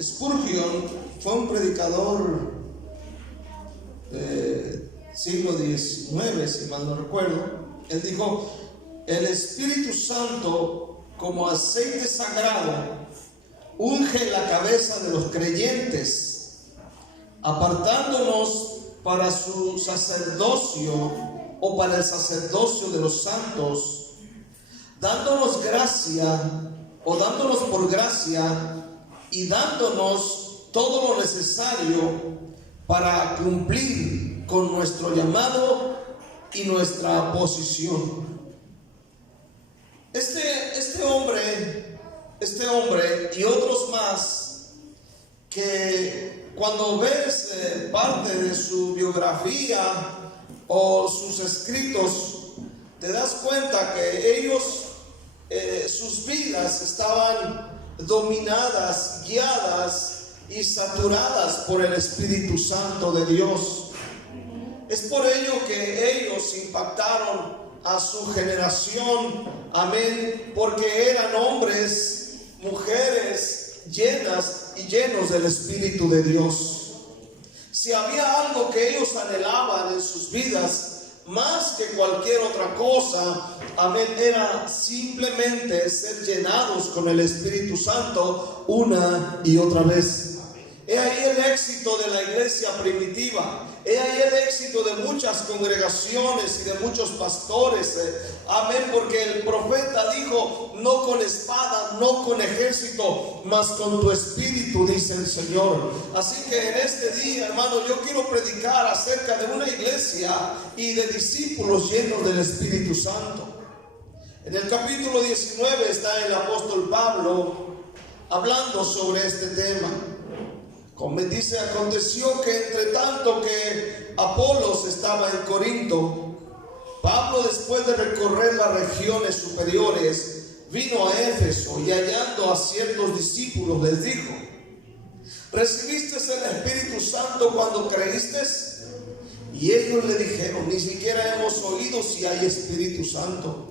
Spurgeon fue un predicador siglo XIX, si mal no recuerdo. Él dijo: el Espíritu Santo, como aceite sagrado, unge la cabeza de los creyentes, apartándonos para su sacerdocio o para el sacerdocio de los santos, dándonos gracia o dándonos por gracia y dándonos todo lo necesario para cumplir con nuestro llamado y nuestra posición. Este hombre y otros más, que cuando ves parte de su biografía o sus escritos, te das cuenta que ellos, sus vidas estaban dominadas, guiadas y saturadas por el Espíritu Santo de Dios. Es por ello que ellos impactaron a su generación, amén, porque eran hombres, mujeres llenas y llenos del Espíritu de Dios. Si había algo que ellos anhelaban en sus vidas, más que cualquier otra cosa, amén, era simplemente ser llenados con el Espíritu Santo una y otra vez. He ahí el éxito de la iglesia primitiva. He ahí el éxito de muchas congregaciones y de muchos pastores. Amén, porque el profeta dijo: no con espada, no con ejército, mas con tu espíritu, dice el Señor. Así que en este día, hermano, yo quiero predicar acerca de una iglesia y de discípulos llenos del Espíritu Santo. En el capítulo 19 está el apóstol Pablo hablando sobre este tema. Como dice: aconteció que entre tanto que Apolos estaba en Corinto, Pablo, después de recorrer las regiones superiores, vino a Éfeso, y hallando a ciertos discípulos les dijo: ¿recibiste el Espíritu Santo cuando creíste? Y ellos le dijeron: ni siquiera hemos oído si hay Espíritu Santo.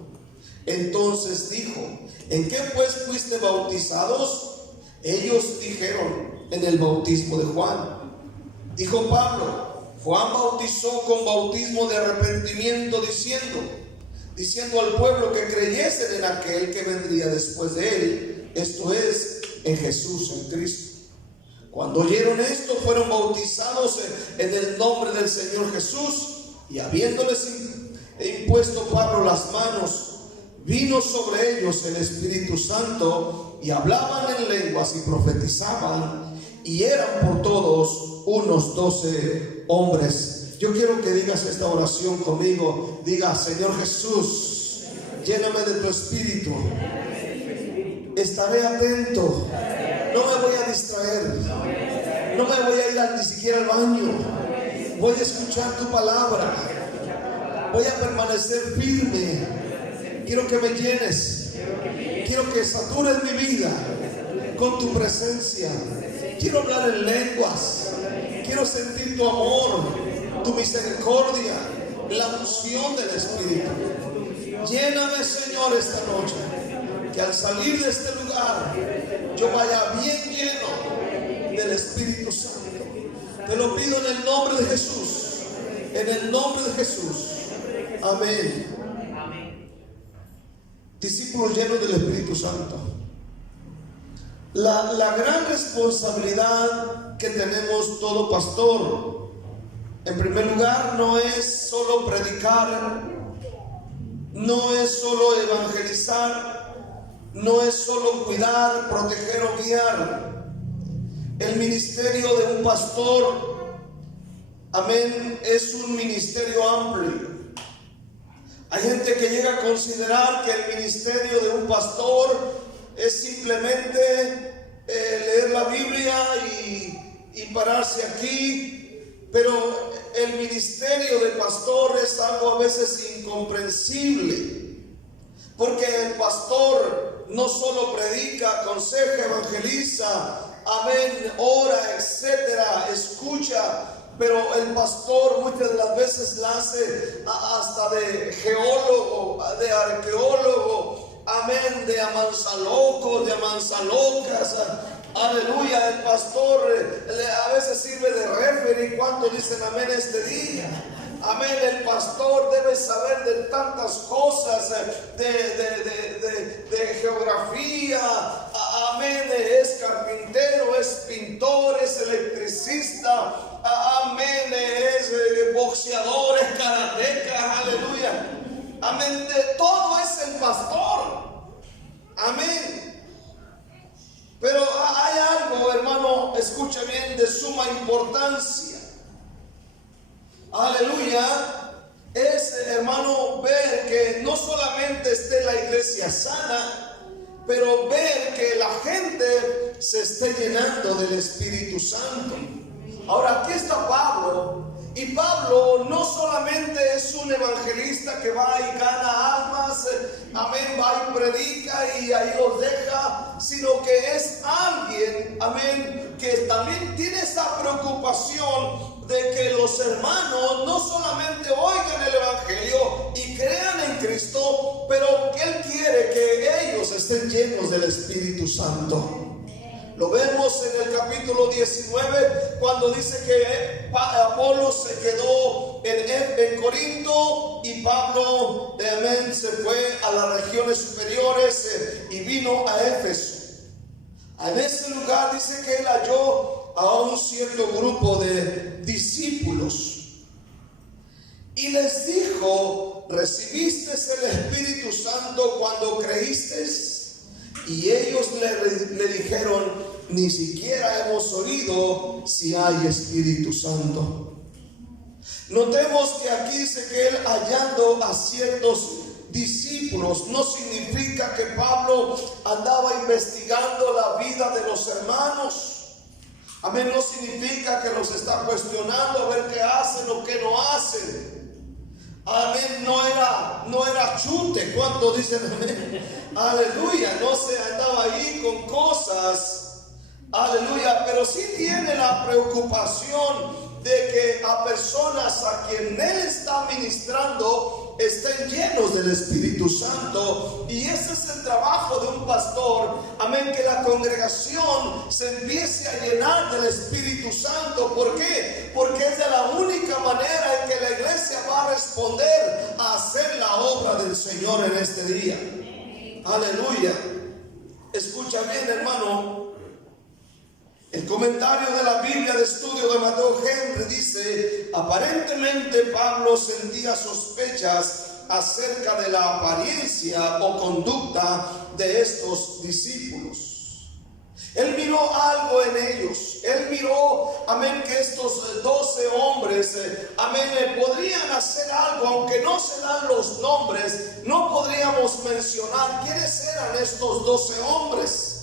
Entonces dijo: ¿en qué pues fuiste bautizados? Ellos dijeron: en el bautismo de Juan. Dijo Pablo: Juan bautizó con bautismo de arrepentimiento, diciendo al pueblo que creyesen en aquel que vendría después de él, esto es, en Jesús, en Cristo. Cuando oyeron esto, fueron bautizados en el nombre del Señor Jesús, y habiéndoles impuesto Pablo las manos, vino sobre ellos el Espíritu Santo, y hablaban en lenguas y profetizaban, y eran por todos unos 12 hombres. Yo quiero que digas esta oración conmigo. Diga: Señor Jesús, lléname de tu Espíritu. Estaré atento. No me voy a distraer. No me voy a ir ni siquiera al baño. Voy a escuchar tu palabra. Voy a permanecer firme. Quiero que me llenes. Quiero que satures mi vida con tu presencia. Quiero hablar en lenguas. Quiero sentir tu amor, tu misericordia, la unción del Espíritu. Lléname, Señor, esta noche. Que al salir de este lugar yo vaya bien lleno del Espíritu Santo. Te lo pido en el nombre de Jesús. En el nombre de Jesús. Amén. Discípulos llenos del Espíritu Santo. La gran responsabilidad que tenemos todo pastor, en primer lugar, no es solo predicar, no es solo evangelizar, no es solo cuidar, proteger o guiar. El ministerio de un pastor, amén, es un ministerio amplio. Hay gente que llega a considerar que el ministerio de un pastor es simplemente leer la Biblia y pararse aquí, pero el ministerio de pastor es algo a veces incomprensible, porque el pastor no solo predica, aconseja, evangeliza, amén, ora, etcétera, escucha, pero el pastor muchas de las veces la hace hasta de geólogo, de arqueólogo, amén, de amansalocos, de amansalocas. Aleluya, el pastor a veces sirve de referee. ¿Cuántos dicen amén este día? Amén, el pastor debe saber de tantas cosas, de geografía. Amén, es carpintero, es pintor, es electricista. Amén, es boxeador, es karateca. Aleluya. Amén, de todo es el pastor. Amén. Pero hay algo, hermano, escucha bien, de suma importancia. Aleluya. Es, hermano, ver que no solamente esté la iglesia sana, pero ver que la gente se esté llenando del Espíritu Santo. Ahora, aquí está Pablo. Y Pablo no solamente es un evangelista que va y gana almas, amén, va y predica y ahí los deja, sino que es alguien, amén, que también tiene esa preocupación de que los hermanos no solamente oigan el evangelio y crean en Cristo, pero que Él quiere que ellos estén llenos del Espíritu Santo. Lo vemos en el capítulo 19 cuando dice que Apolo se quedó en Corinto y Pablo, amén, se fue a las regiones superiores y vino a Éfeso. En ese lugar dice que él halló a un cierto grupo de discípulos y les dijo: ¿recibiste el Espíritu Santo cuando creíste? Y ellos le dijeron: ni siquiera hemos oído si hay Espíritu Santo. Notemos que aquí dice que él hallando a ciertos discípulos, no significa que Pablo andaba investigando la vida de los hermanos. Amén, no significa que los está cuestionando a ver qué hacen o qué no hacen. Amén, no era chute. ¿Cuánto dicen amén? Aleluya, no se andaba ahí con cosas. Aleluya, pero sí tiene la preocupación de que a personas a quien él está ministrando estén llenos del Espíritu Santo. Y ese es el trabajo de un pastor. Amén, que la congregación se empiece a llenar del Espíritu Santo. ¿Por qué? Porque es de la única manera en que la iglesia va a responder a hacer la obra del Señor en este día. Aleluya. Escucha bien, hermano. El comentario de la Biblia de estudio de Mateo Henry dice: aparentemente Pablo sentía sospechas acerca de la apariencia o conducta de estos discípulos. Él miró algo en ellos. Él miró, amén, que estos 12 hombres, amén, podrían hacer algo, aunque no se dan los nombres. No podríamos mencionar quiénes eran estos 12 hombres.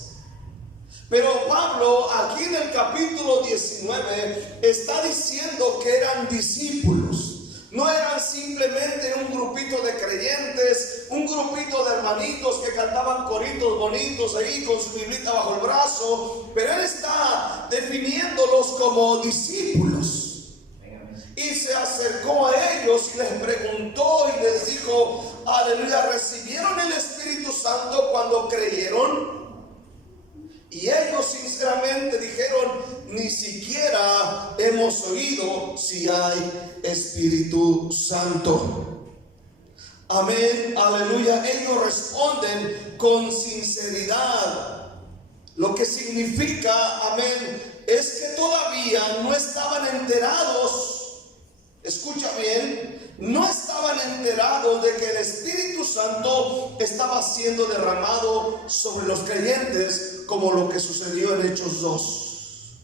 Pero Pablo aquí en el capítulo 19 está diciendo que eran discípulos. No eran simplemente un grupito de creyentes, un grupito de hermanitos que cantaban coritos bonitos ahí con su biblita bajo el brazo. Pero él está definiéndolos como discípulos. Y se acercó a ellos y les preguntó y les dijo: aleluya, ¿recibieron el Espíritu Santo cuando creyeron? Y ellos sinceramente dijeron: ni siquiera hemos oído si hay Espíritu Santo. Amén, aleluya. Ellos responden con sinceridad. Lo que significa, amén, es que todavía no estaban enterados. Escucha bien, no estaban enterados de que el Espíritu Santo estaba siendo derramado sobre los creyentes, como lo que sucedió en Hechos 2.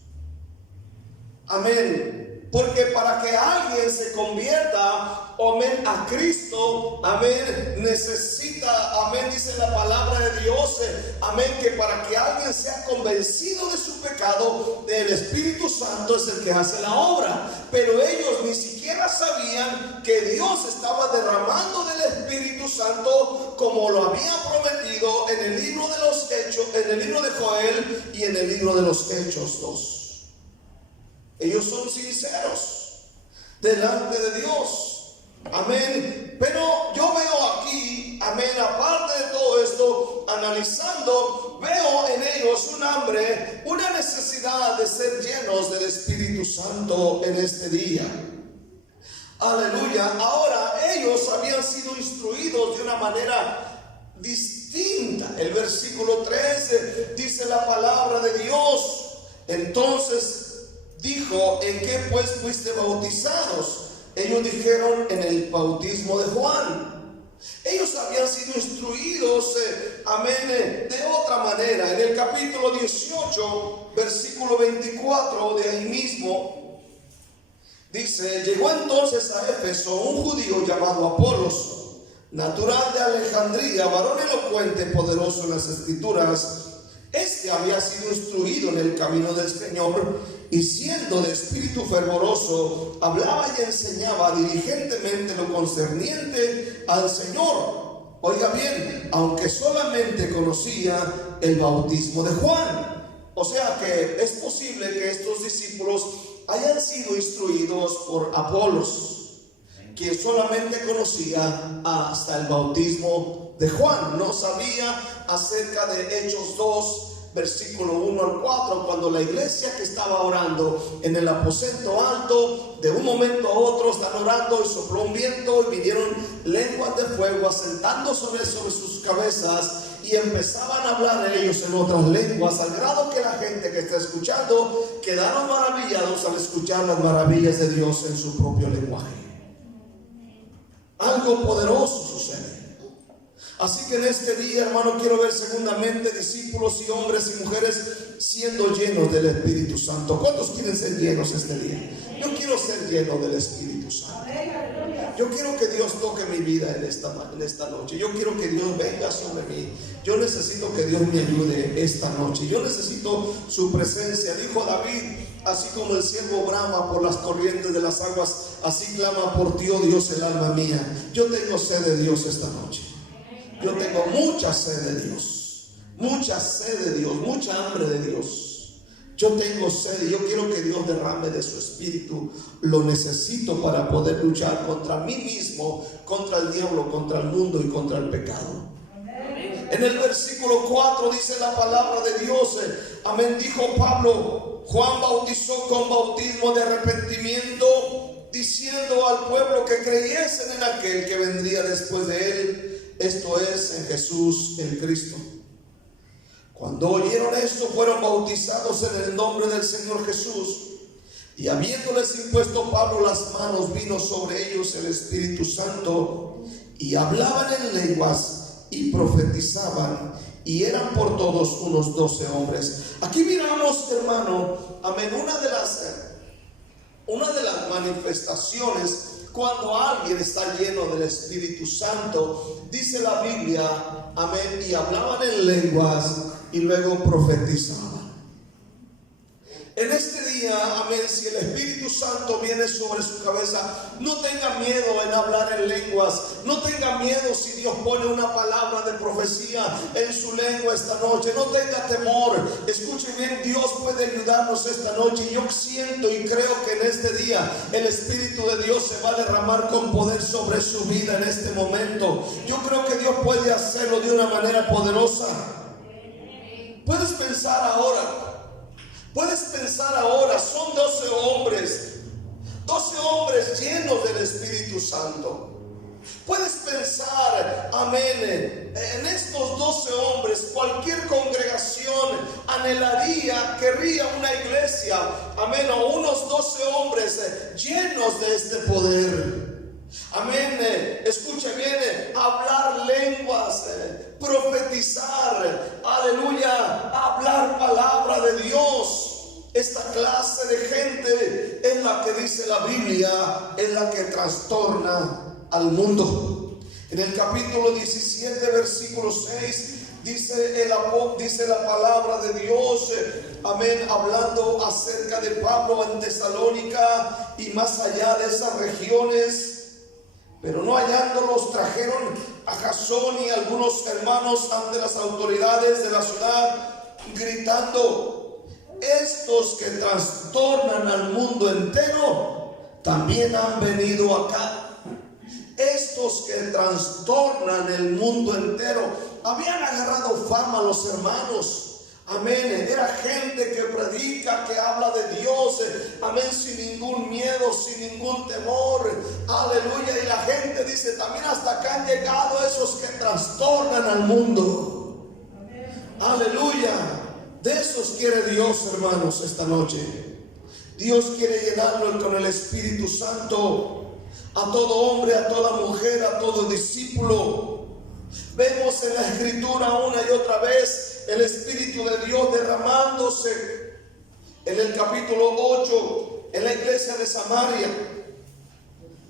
Amén. Porque para que alguien se convierta, amén, a Cristo, amén, necesita, amén, dice la palabra de Dios, amén, que para que alguien sea convencido de su pecado, el Espíritu Santo es el que hace la obra. Pero ellos ni siquiera sabían que Dios estaba derramando del Espíritu Santo como lo había prometido en el libro de los Hechos, en el libro de Joel y en el libro de los Hechos 2. Ellos son sinceros delante de Dios. Amén. Pero yo veo aquí, amén, aparte de todo esto, esto analizando, veo en ellos un hambre, una necesidad de ser llenos del Espíritu Santo en este día. Aleluya. Ahora ellos habían sido instruidos de una manera distinta. El versículo 13 dice la palabra de Dios. Entonces dijo: ¿en qué pues fuiste bautizados? Ellos dijeron: en el bautismo de Juan. Ellos habían sido instruidos, amén, de otra manera. En el capítulo 18, versículo 24, de ahí mismo, dice: llegó entonces a Éfeso un judío llamado Apolos, natural de Alejandría, varón elocuente, poderoso en las escrituras. Este había sido instruido en el camino del Señor, y siendo de espíritu fervoroso, hablaba y enseñaba diligentemente lo concerniente al Señor. Oiga bien, aunque solamente conocía el bautismo de Juan. O sea que es posible que estos discípulos hayan sido instruidos por Apolos, quien solamente conocía hasta el bautismo de Juan. No sabía acerca de Hechos 2, versículo 1 al 4, cuando la iglesia que estaba orando en el aposento alto, de un momento a otro están orando y sopló un viento y vinieron lenguas de fuego asentando sobre sus cabezas, y empezaban a hablar ellos en otras lenguas, al grado que la gente que está escuchando quedaron maravillados al escuchar las maravillas de Dios en su propio lenguaje. Algo poderoso sucede. Así que en este día, hermano, quiero ver segundamente discípulos y hombres y mujeres siendo llenos del Espíritu Santo. ¿Cuántos quieren ser llenos este día? Yo quiero ser lleno del Espíritu Santo. Yo quiero que Dios toque mi vida en esta noche. Yo quiero que Dios venga sobre mí. Yo necesito que Dios me ayude esta noche. Yo necesito su presencia. Dijo David: así como el siervo brama por las corrientes de las aguas, así clama por ti, oh Dios, el alma mía. Yo tengo sed de Dios esta noche. Yo tengo mucha sed de Dios, mucha sed de Dios, mucha hambre de Dios. Yo tengo sed y yo quiero que Dios derrame de su espíritu. Lo necesito para poder luchar contra mí mismo, contra el diablo, contra el mundo y contra el pecado. En el versículo 4 dice la palabra de Dios, amén, dijo Pablo: Juan bautizó con bautismo de arrepentimiento, diciendo al pueblo que creyesen en aquel que vendría después de él, esto es, en Jesús el Cristo. Cuando oyeron esto, fueron bautizados en el nombre del Señor Jesús. Y habiéndoles impuesto Pablo las manos, vino sobre ellos el Espíritu Santo, y hablaban en lenguas y profetizaban, y eran por todos unos 12 hombres. Aquí miramos, hermano, amén, una de las manifestaciones cuando alguien está lleno del Espíritu Santo. Dice la Biblia, amén, y hablaban en lenguas y luego profetizaban. En este día, amén, si el Espíritu Santo viene sobre su cabeza, no tenga miedo en hablar en lenguas. No tenga miedo si Dios pone una palabra de profecía en su lengua esta noche. No tenga temor. Escuche bien, Dios puede ayudarnos esta noche. Yo siento y creo que en este día el Espíritu de Dios se va a derramar con poder sobre su vida en este momento. Yo creo que Dios puede hacerlo de una manera poderosa. Puedes pensar ahora, son 12 hombres llenos del Espíritu Santo. Puedes pensar, amén, en estos 12 hombres, cualquier congregación anhelaría, querría una iglesia, amén, o unos 12 hombres llenos de este poder. Amén, escuche bien, hablar lenguas, profetizar, aleluya, hablar palabra de Dios. Esta clase de gente es la que dice la Biblia, es la que trastorna al mundo. En el capítulo 17, versículo 6, dice la palabra de Dios, amén, hablando acerca de Pablo en Tesalónica y más allá de esas regiones. Pero no hallándolos, trajeron a Jasón y algunos hermanos ante las autoridades de la ciudad, gritando: estos que trastornan al mundo entero también han venido acá. Estos que trastornan el mundo entero habían agarrado fama los hermanos. Amén. Era gente que predica, que habla de Dios. Amén. Sin ningún miedo, sin ningún temor. Aleluya. Y la gente dice, también hasta acá han llegado esos que trastornan al mundo. Aleluya. De esos quiere Dios, hermanos, esta noche. Dios quiere llenarlo con el Espíritu Santo. A todo hombre, a toda mujer, a todo discípulo. Vemos en la Escritura una y otra vez el Espíritu de Dios derramándose. En el capítulo 8, en la iglesia de Samaria,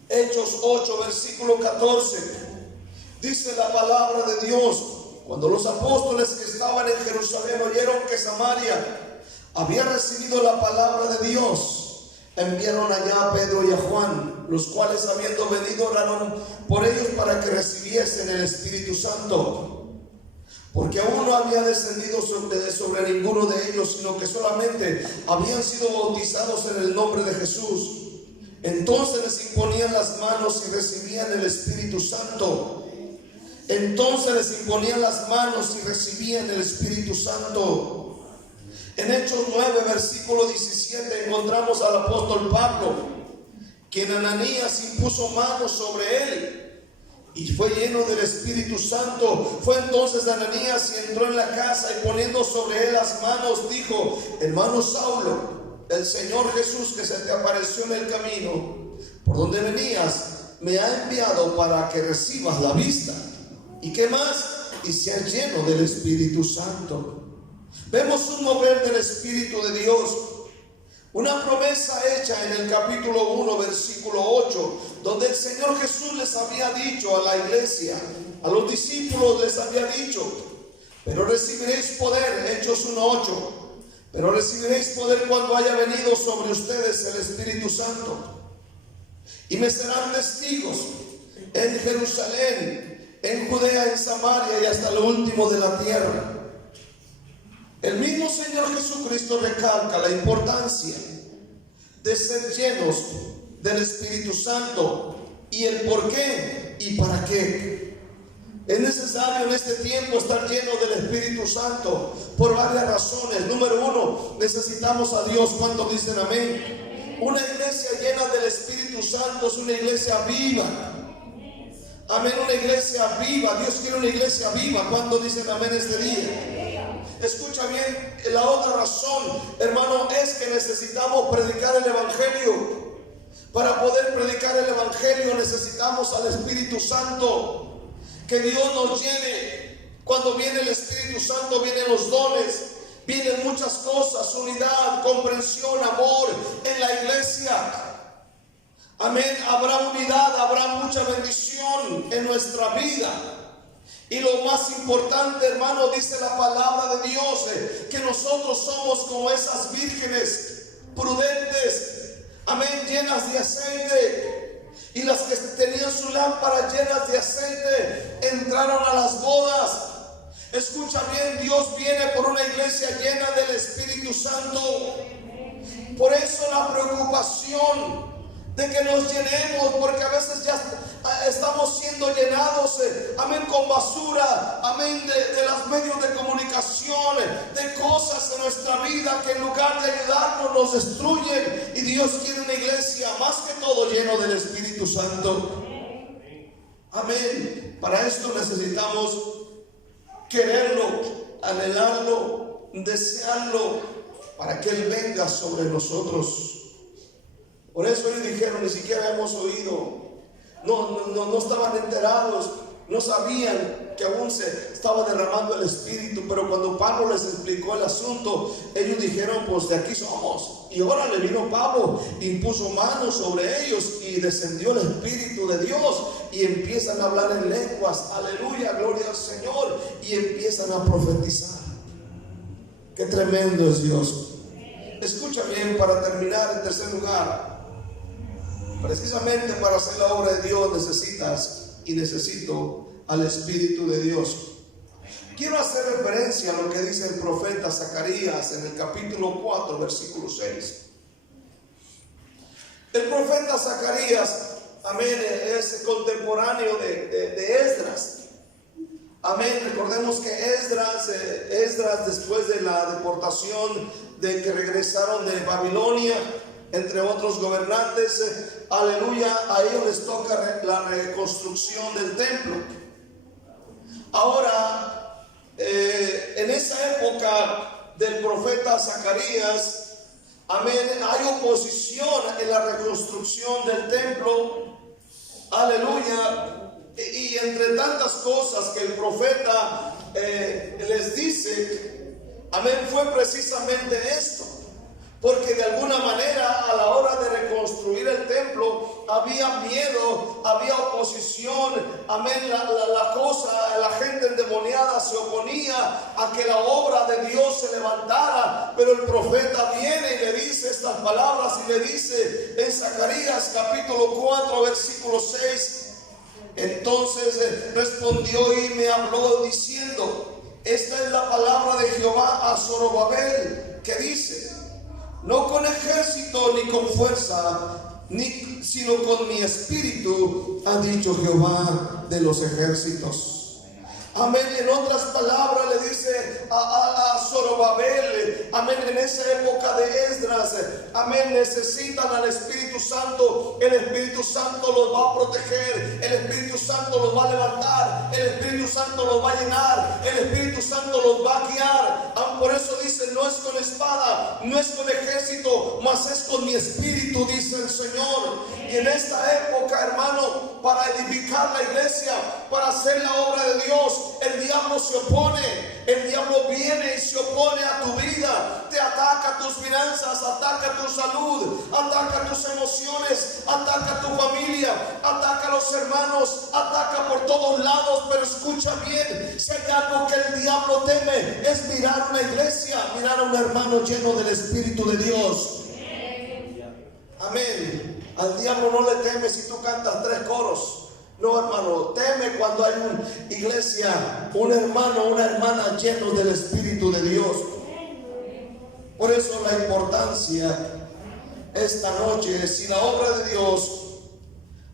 Hechos 8, versículo 14, dice la palabra de Dios: cuando los apóstoles que estaban en Jerusalén oyeron que Samaria había recibido la palabra de Dios, enviaron allá a Pedro y a Juan, los cuales, habiendo venido, oraron por ellos para que recibiesen el Espíritu Santo, porque aún no había descendido sobre ninguno de ellos, sino que solamente habían sido bautizados en el nombre de Jesús. Entonces les imponían las manos y recibían el Espíritu Santo. Entonces les imponían las manos y recibían el Espíritu Santo. En Hechos 9, versículo 17, encontramos al apóstol Pablo, quien Ananías impuso manos sobre él y fue lleno del Espíritu Santo. Fue entonces Ananías y entró en la casa, y poniendo sobre él las manos, dijo: hermano Saulo, el Señor Jesús, que se te apareció en el camino por donde venías, me ha enviado para que recibas la vista. ¿Y qué más? Y seas lleno del Espíritu Santo. Vemos un mover del Espíritu de Dios. Una promesa hecha en el capítulo 1, versículo 8, donde el Señor Jesús les había dicho a la iglesia, a los discípulos les había dicho: pero recibiréis poder, Hechos 1:8, pero recibiréis poder cuando haya venido sobre ustedes el Espíritu Santo, y me serán testigos en Jerusalén, en Judea, en Samaria y hasta lo último de la tierra. El mismo Señor Jesucristo recalca la importancia de ser llenos del Espíritu Santo y el por qué y para qué. Es necesario en este tiempo estar lleno del Espíritu Santo por varias razones. Número uno, necesitamos a Dios. ¿Cuántos dicen amén? Una iglesia llena del Espíritu Santo es una iglesia viva. Amén, una iglesia viva. Dios quiere una iglesia viva. ¿Cuántos dicen amén este día? Escucha bien, la otra razón, hermano, es que necesitamos predicar el Evangelio. Para poder predicar el Evangelio necesitamos al Espíritu Santo. Que Dios nos llene. Cuando viene el Espíritu Santo vienen los dones, vienen muchas cosas: unidad, comprensión, amor en la iglesia. Amén, habrá unidad, habrá mucha bendición en nuestra vida. Y lo más importante, hermano, dice la palabra de Dios, que nosotros somos como esas vírgenes prudentes, amén, llenas de aceite. Y las que tenían su lámpara llenas de aceite entraron a las bodas. Escucha bien, Dios viene por una iglesia llena del Espíritu Santo. Por eso la preocupación de que nos llenemos, porque a veces ya estamos siendo llenados, amén, con basura, amén, de los medios de comunicación, de cosas en nuestra vida que en lugar de ayudarnos nos destruyen. Y Dios quiere una iglesia más que todo lleno del Espíritu Santo. Amén. Para esto necesitamos quererlo, anhelarlo, desearlo, para que Él venga sobre nosotros. Por eso ellos dijeron: ni siquiera hemos oído. No estaban enterados, no sabían que aún se estaba derramando el Espíritu. Pero cuando Pablo les explicó el asunto, ellos dijeron: pues de aquí somos. Y ahora le vino Pablo, impuso manos sobre ellos y descendió el Espíritu de Dios, y empiezan a hablar en lenguas. Aleluya, gloria al Señor. Y empiezan a profetizar. Qué tremendo es Dios. Escucha bien, para terminar, en tercer lugar, precisamente para hacer la obra de Dios necesitas y necesito al Espíritu de Dios. Quiero hacer referencia a lo que dice el profeta Zacarías en el capítulo 4, versículo 6. El profeta Zacarías, amén, es contemporáneo de Esdras. Amén. Recordemos que Esdras, después de la deportación, de que regresaron de Babilonia, entre otros gobernantes, aleluya, a ellos les toca la reconstrucción del templo. Ahora, en esa época del profeta Zacarías, amén, hay oposición en la reconstrucción del templo, aleluya. Y entre tantas cosas que el profeta les dice, amén, fue precisamente esto. Porque de alguna manera a la hora de reconstruir el templo había miedo, había oposición, amén, la gente endemoniada se oponía a que la obra de Dios se levantara, pero el profeta viene y le dice estas palabras y le dice en Zacarías capítulo 4 versículo 6, entonces respondió y me habló diciendo, esta es la palabra de Jehová a Zorobabel, que dice, no con ejército ni con fuerza, sino con mi espíritu, ha dicho Jehová de los ejércitos. Amén. En otras palabras le dice a Zorobabel, amén, en esa época de Esdras, amén, necesitan al Espíritu Santo. El Espíritu Santo los va a proteger, el Espíritu Santo los va a levantar, el Espíritu Santo los va a llenar, el Espíritu Santo los va a guiar. Por eso dice, no es con espada, no es con ejército, mas es con mi espíritu, dice el Señor. Y en esta época, hermano, para edificar la iglesia, para hacer la obra de Dios, el diablo se opone, el diablo viene y se opone a tu vida, te ataca tus finanzas, ataca tu salud, ataca tus emociones, ataca tu familia, ataca a los hermanos, ataca por todos lados. Pero escucha bien, si hay algo que el diablo teme, es mirar una iglesia, mirar a un hermano lleno del Espíritu de Dios. Amén. Al diablo no le teme si tú cantas 3 coros. No, hermano, teme cuando hay una iglesia, un hermano, una hermana llenos del Espíritu de Dios. Por eso la importancia esta noche, si la obra de Dios,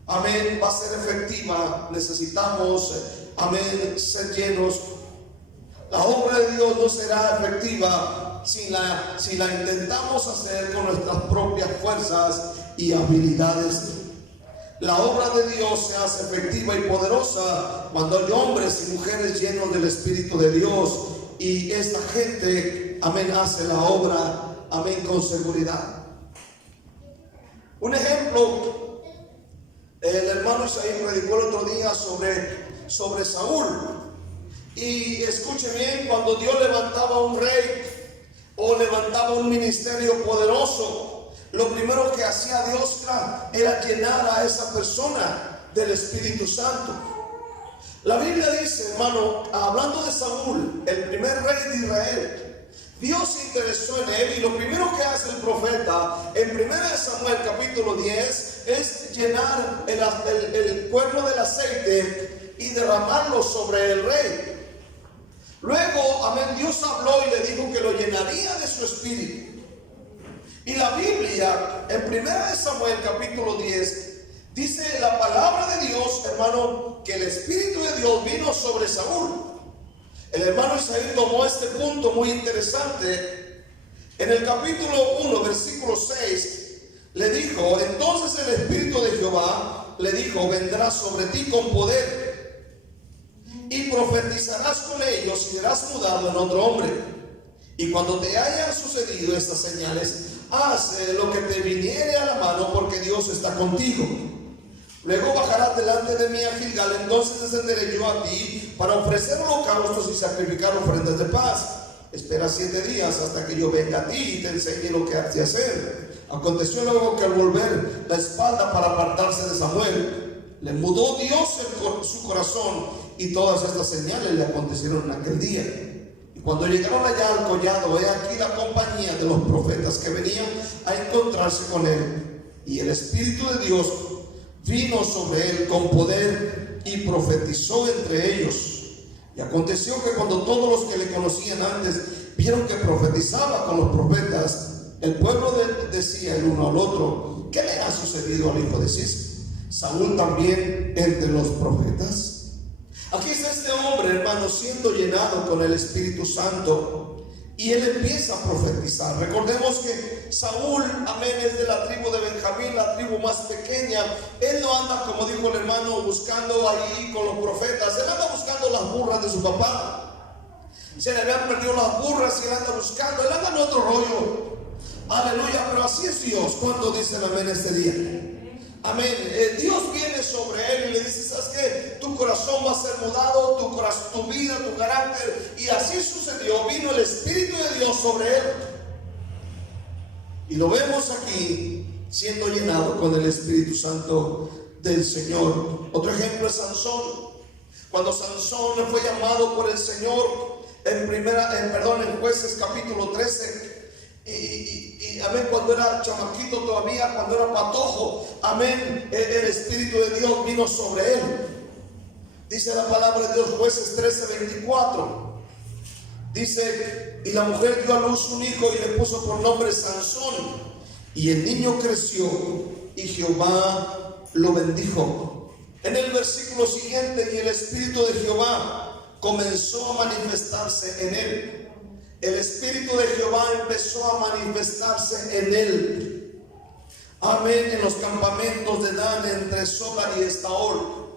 amén, va a ser efectiva, necesitamos, amén, ser llenos. La obra de Dios no será efectiva si la intentamos hacer con nuestras propias fuerzas y habilidades. La obra de Dios se hace efectiva y poderosa cuando hay hombres y mujeres llenos del Espíritu de Dios, y esta gente, amén, hace la obra, amén, con seguridad. Un ejemplo, el hermano Isaí predicó el otro día sobre Saúl. Y escuche bien, cuando Dios levantaba un rey o levantaba un ministerio poderoso, lo primero que hacía Dios era llenar a esa persona del Espíritu Santo. La Biblia dice, hermano, hablando de Saúl, el primer rey de Israel, Dios se interesó en él, y lo primero que hace el profeta en 1 Samuel capítulo 10 es llenar el cuerno del aceite y derramarlo sobre el rey. Luego, amén, Dios habló y le dijo que lo llenaría de su espíritu. Y la Biblia, en 1 Samuel capítulo 10, dice la palabra de Dios, hermano, que el Espíritu de Dios vino sobre Saúl. El hermano Isaí tomó este punto muy interesante. En el capítulo 1, versículo 6, le dijo, entonces el Espíritu de Jehová le dijo, vendrá sobre ti con poder, y profetizarás con ellos y serás mudado en otro hombre. Y cuando te hayan sucedido estas señales, haz lo que te viniere a la mano, porque Dios está contigo. Luego bajarás delante de mí a Gilgal, entonces descenderé yo a ti para ofrecer holocaustos y sacrificar ofrendas de paz. Espera 7 días hasta que yo venga a ti y te enseñe lo que has de hacer. Aconteció luego que al volver la espalda para apartarse de Samuel, le mudó Dios su corazón, y todas estas señales le acontecieron en aquel día. Y cuando llegaron allá al collado, he aquí la compañía de los profetas que venían a encontrarse con él. Y el Espíritu de Dios vino sobre él con poder y profetizó entre ellos. Y aconteció que cuando todos los que le conocían antes vieron que profetizaba con los profetas, el pueblo decía el uno al otro, ¿qué le ha sucedido al hijo de Cis? ¿Saúl también entre los profetas? Aquí está este hombre hombre, hermano, siendo llenado con el Espíritu Santo, y él empieza a profetizar. Recordemos que Saúl, amén, es de la tribu de Benjamín, la tribu más pequeña. Él no anda, como dijo el hermano, buscando ahí con los profetas. Él anda buscando las burras de su papá. Se le habían perdido las burras y él anda buscando. Él anda en otro rollo. Aleluya, pero así es Dios. ¿Cuánto dicen amén este día? Amén. Dios viene sobre él y le dice: ¿sabes qué? Tu corazón va a ser mudado, tu vida, tu carácter. Y así sucedió. Vino el Espíritu de Dios sobre él. Y lo vemos aquí siendo llenado con el Espíritu Santo del Señor. Otro ejemplo es Sansón. Cuando Sansón fue llamado por el Señor en Jueces capítulo 13. Amén, cuando era chamaquito todavía, cuando era patojo, amén, el Espíritu de Dios vino sobre él. Dice la palabra de Dios, Jueces 13:24. Dice: y la mujer dio a luz un hijo y le puso por nombre Sansón. Y el niño creció y Jehová lo bendijo. En el versículo siguiente: y el Espíritu de Jehová comenzó a manifestarse en él. El Espíritu de Jehová empezó a manifestarse en él. Amén. En los campamentos de Dan, entre Sola y Estaol.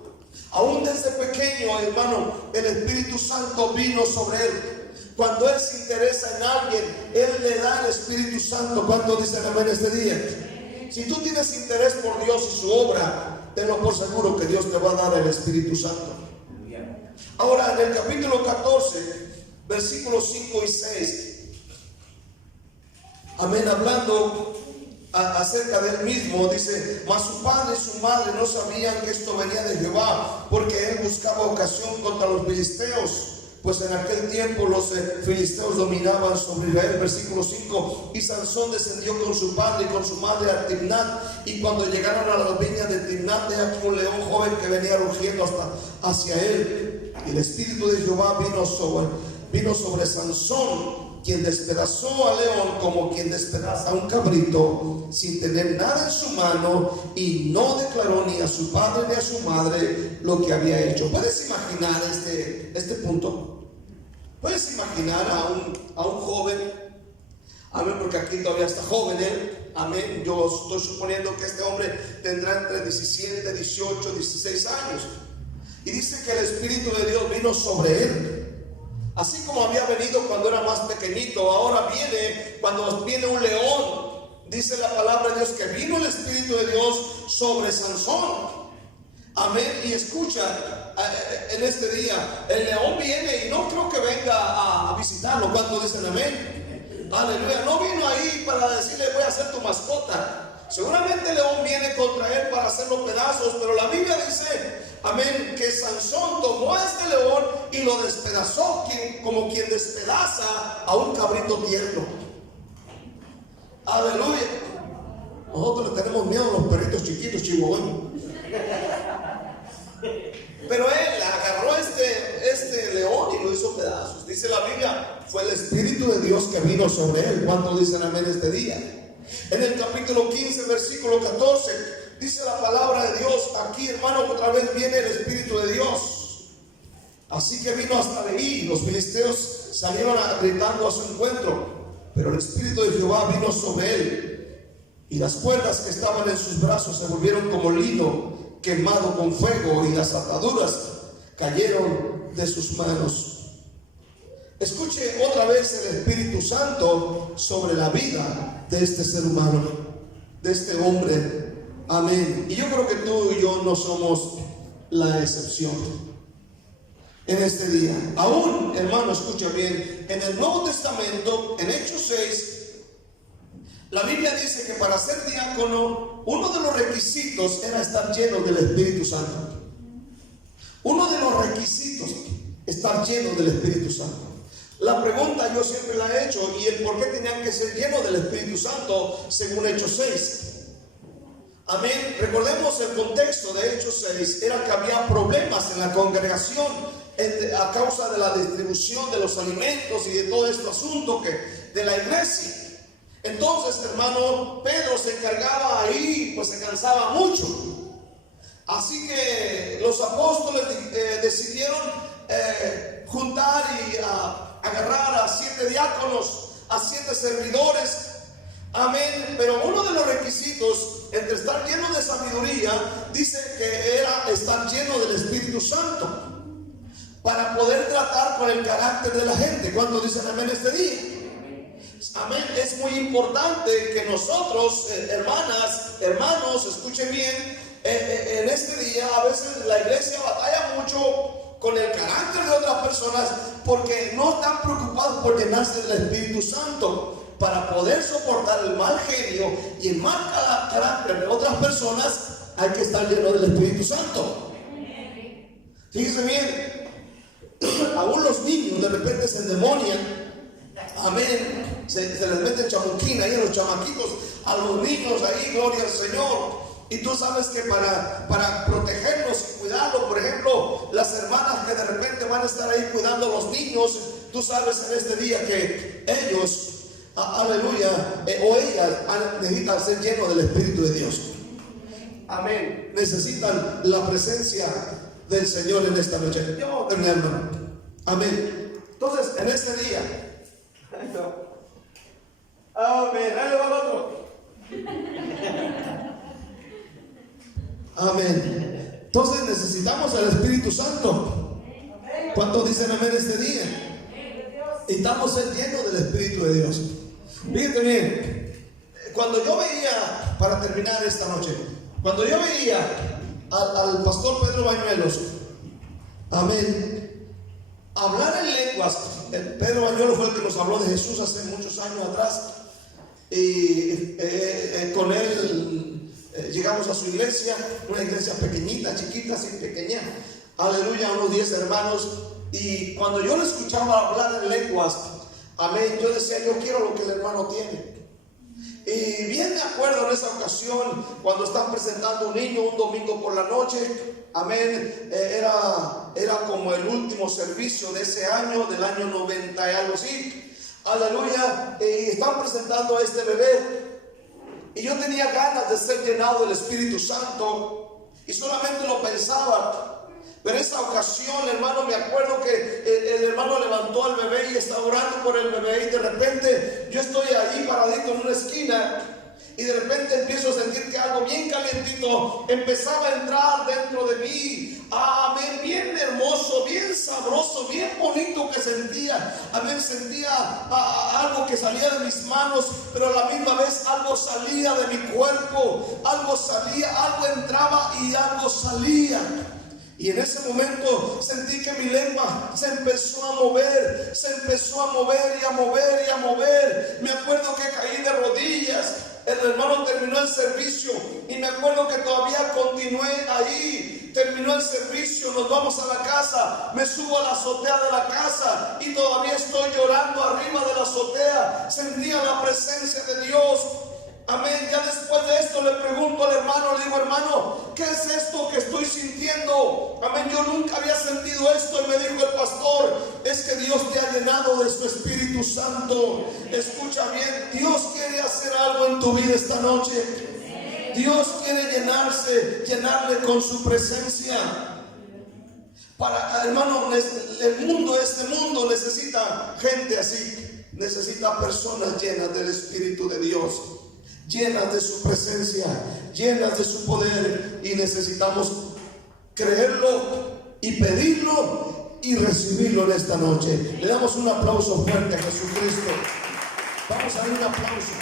Aún desde pequeño, hermano, el Espíritu Santo vino sobre él. Cuando él se interesa en alguien, él le da el Espíritu Santo. ¿Cuánto dicen amén este día? Si tú tienes interés por Dios y su obra, tenlo por seguro que Dios te va a dar el Espíritu Santo. Ahora, en el capítulo 14, versículos 5 y 6, amén, hablando acerca de él mismo, dice: mas su padre y su madre no sabían que esto venía de Jehová, porque él buscaba ocasión contra los filisteos, pues en aquel tiempo los filisteos dominaban sobre Israel. Versículo 5: y Sansón descendió con su padre y con su madre a Timnat, y cuando llegaron a la viña de Timnat, he aquí un león joven que venía rugiendo hacia él. Y el Espíritu de Jehová vino sobre Sansón, quien despedazó al león como quien despedaza a un cabrito, sin tener nada en su mano, y no declaró ni a su padre ni a su madre lo que había hecho. ¿Puedes imaginar este punto? ¿Puedes imaginar a un joven? Amén, porque aquí todavía está joven él. Amén, yo estoy suponiendo que este hombre tendrá entre 17, 18, 16 años. Y dice que el Espíritu de Dios vino sobre él. Así como había venido cuando era más pequeñito, ahora viene cuando viene un león. Dice la palabra de Dios que vino el Espíritu de Dios sobre Sansón. Amén. Y escucha, en este día el león viene y no creo que venga a visitarlo. ¿Cuántos dicen amén? Aleluya. No vino ahí para decirle: voy a ser tu mascota. Seguramente el león viene contra él para hacerlo pedazos, pero la Biblia dice, amén, que Sansón tomó a este león y lo despedazó como quien despedaza a un cabrito tierno. Aleluya. Nosotros le tenemos miedo a los perritos chiquitos, chihuahueños. Pero él agarró este león y lo hizo pedazos. Dice la Biblia, fue el Espíritu de Dios que vino sobre él. ¿Cuántos dicen amén este día? En el capítulo 15, versículo 14, dice la palabra de Dios. Aquí, hermano, otra vez viene el Espíritu de Dios. Así que vino hasta Leí. Los filisteos salieron gritando a su encuentro, pero el Espíritu de Jehová vino sobre él, y las cuerdas que estaban en sus brazos se volvieron como lino quemado con fuego, y las ataduras cayeron de sus manos. Escuche otra vez el Espíritu Santo sobre la vida de este ser humano, de este hombre. Amén. Y yo creo que tú y yo no somos la excepción en este día. Aún, hermano, escucha bien, en el Nuevo Testamento, en Hechos 6, la Biblia dice que para ser diácono, uno de los requisitos era estar lleno del Espíritu Santo. Uno de los requisitos, estar lleno del Espíritu Santo. La pregunta yo siempre la he hecho, y el por qué tenían que ser llenos del Espíritu Santo según Hechos 6. Amén. Recordemos el contexto de Hechos 6, era que había problemas en la congregación a causa de la distribución de los alimentos y de todo este asunto de la iglesia. Entonces, hermano, Pedro se encargaba ahí, pues se cansaba mucho. Así que los apóstoles decidieron juntar y agarrar a 7 diáconos, a 7 servidores. Amén. Pero uno de los requisitos entre estar lleno de sabiduría, dice que era estar lleno del Espíritu Santo, para poder tratar con el carácter de la gente. ¿Cuántos dicen amén este día? Amén. Es muy importante que nosotros, hermanos, escuchen bien, en este día a veces la iglesia batalla mucho con el carácter de otras personas porque no están preocupados por llenarse del Espíritu Santo. Para poder soportar el mal genio y el mal carácter de otras personas, hay que estar lleno del Espíritu Santo. Fíjense bien, aún los niños de repente se endemonian. Amén. Se les mete chamuquín ahí a los chamaquitos, a los niños ahí, gloria al Señor. Y tú sabes que para protegerlos y cuidarlos, por ejemplo, las hermanas que de repente van a estar ahí cuidando a los niños, tú sabes en este día que ellos, aleluya, o ellas necesitan ser llenos del Espíritu de Dios. Amén. Necesitan la presencia del Señor en esta noche. Yo voy a terminar, hermano. Amén. Entonces, en este día, amén. Ahí va el otro. Amén. Entonces necesitamos el Espíritu Santo. ¿Cuántos dicen amén este día? Necesitamos ser llenos del Espíritu de Dios. Fíjate bien, cuando yo veía, para terminar esta noche, cuando yo veía al pastor Pedro Bañuelos, amén, hablar en lenguas. Pedro Bañuelos fue el que nos habló de Jesús hace muchos años atrás, y con él llegamos a su iglesia, una iglesia pequeñita, chiquita, así pequeña, aleluya, unos 10 hermanos. Y cuando yo le escuchaba hablar en lenguas, amén, yo decía, yo quiero lo que el hermano tiene. Y bien me acuerdo en esa ocasión, cuando están presentando un niño un domingo por la noche, amén, era como el último servicio de ese año, del año 90 y algo así, aleluya, y están presentando a este bebé. Y yo tenía ganas de ser llenado del Espíritu Santo, y solamente lo pensaba. Pero en esa ocasión, hermano, me acuerdo que el hermano levantó al bebé y estaba orando por el bebé, y de repente yo estoy ahí paradito en una esquina, y de repente empiezo a sentir que algo bien calientito empezaba a entrar dentro de mí. Amén, bien hermoso, bien sabroso, bien bonito que sentía. Amén, sentía algo que salía de mis manos, pero a la misma vez algo salía de mi cuerpo, algo salía, algo entraba y algo salía. Y en ese momento sentí que mi lengua se empezó a mover, se empezó a mover y a mover y a mover. Me acuerdo que caí de rodillas. El hermano terminó el servicio y me acuerdo que todavía continué ahí. Terminó el servicio, nos vamos a la casa, me subo a la azotea de la casa y todavía estoy llorando arriba de la azotea. Sentía la presencia de Dios. Amén. Ya después de esto le pregunto al hermano, le digo, hermano, ¿qué es esto que estoy sintiendo? Amén, yo nunca había sentido esto. Y me dijo el pastor, es que Dios te ha llenado de su Espíritu Santo. Escucha bien, Dios quiere hacer algo en tu vida esta noche. Dios quiere llenarle con su presencia. Hermano, este mundo necesita gente así. Necesita personas llenas del Espíritu de Dios, llenas de su presencia, llenas de su poder, y necesitamos creerlo y pedirlo y recibirlo en esta noche. Le damos un aplauso fuerte a Jesucristo. Vamos a dar un aplauso.